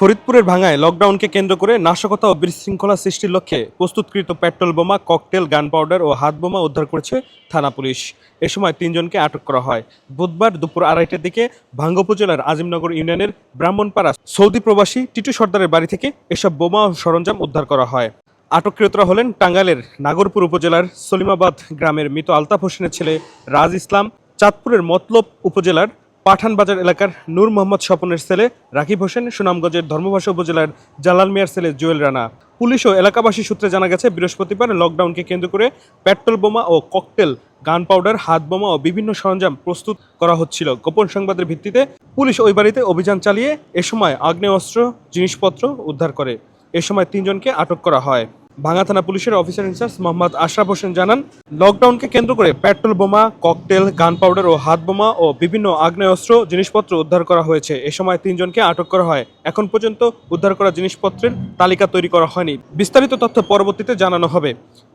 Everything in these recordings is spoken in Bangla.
ফরিদপুরের ভাঙায় লকডাউনকে কেন্দ্র করে নাশকতা ও বিশৃঙ্খলা সৃষ্টির লক্ষ্যে প্রস্তুতকৃত পেট্রোল বোমা, ককটেল, গান পাউডার ও হাত বোমা উদ্ধার করেছে থানা পুলিশ। এ সময় তিনজনকে আটক করা হয়। বুধবার দুপুর আড়াইটার দিকে ভাঙ্গ উপজেলার আজিমনগর ইউনিয়নের ব্রাহ্মণপাড়া সৌদি প্রবাসী টিটু সর্দারের বাড়ি থেকে এসব বোমা ও সরঞ্জাম উদ্ধার করা হয়। আটককৃতরা হলেন টাঙ্গাইলের নাগরপুর উপজেলার সলিমাবাদ গ্রামের মৃত আলতাফ হোসেনের ছেলে রাজ ইসলাম, চাঁদপুরের মতলব উপজেলার পাঠানবাজার এলাকার নূর মোহাম্মদ স্বপনের ছেলে রাকিব হোসেন সুনামগঞ্জের ধর্মভাষা উপজেলার জালাল মিয়ার ছেলে জুয়েল রানা। পুলিশ ও এলাকাবাসী সূত্রে জানা গেছে, বৃহস্পতিবার লকডাউনকে কেন্দ্র করে পেট্রোল বোমা ও ককটেল, গান পাউডার, হাত বোমা ও বিভিন্ন সরঞ্জাম প্রস্তুত করা হচ্ছিল। গোপন সংবাদের ভিত্তিতে পুলিশ ওই বাড়িতে অভিযান চালিয়ে এ সময় আগ্নেয়াস্ত্র, জিনিসপত্র উদ্ধার করে। এ সময় তিনজনকে আটক করা হয়। ভাঙা থানা পুলিশের officer in charge Mohammad Ashraf Hossain জানান লকডাউনকে কেন্দ্র করে পেট্রোল বোমা ককটেল গান পাউডার ও হাত বোমা ও বিভিন্ন আগ্নেয়াস্ত্র, জিনিসপত্র উদ্ধার করা হয়েছে। এ সময় তিনজনকে আটক করা হয়। এখন পর্যন্ত উদ্ধার করা জিনিসপত্রের তালিকা তৈরি করা হয়নি। বিস্তারিত তথ্য পরবর্তীতে জানানো হবে।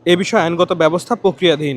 এ বিষয়ে আইনগত ব্যবস্থা প্রক্রিয়াধীন।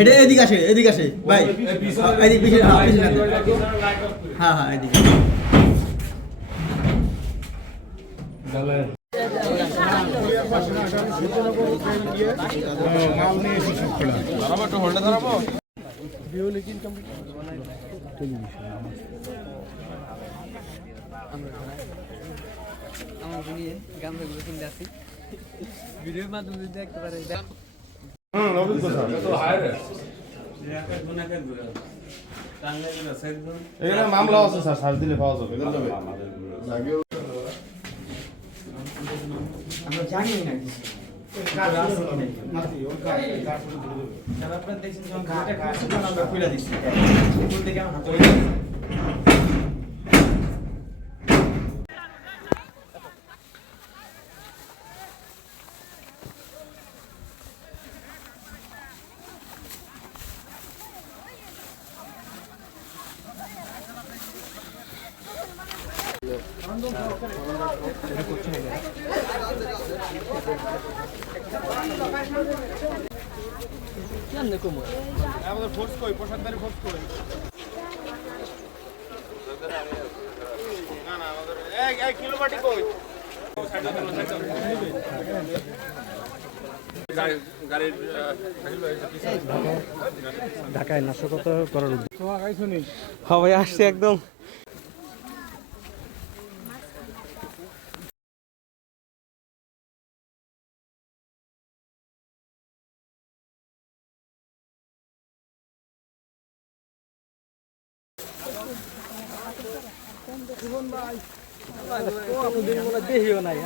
এটা এদিকে আসে এদিকে আসে। ভাই এদিকে পিছনে হ্যাঁ পিছনে। হ্যাঁ হ্যাঁ এদিকে। আমার নিয়ে গামলাগুলো কিনতে আসি ভিডিওর মাধ্যমে যদি দেখতে পারে এখানে মামলা আছে স্যার সার দিলে পাওয়া যাবে। আমরা জানি না কিছু। আপনার দেখছেন যখন ঘাটে আমরা খুলে দিচ্ছি উপর থেকে আমার হাতে কেমনে কমো আমাদের ফোর্স কই প্রশান্তদারি ফোর্স কই না না আমাদের এক এক কিলো বাটি কই ঢাকায় নাশকতা করার হ্যাঁ ভাই আসছে একদম। দেখিও নাই।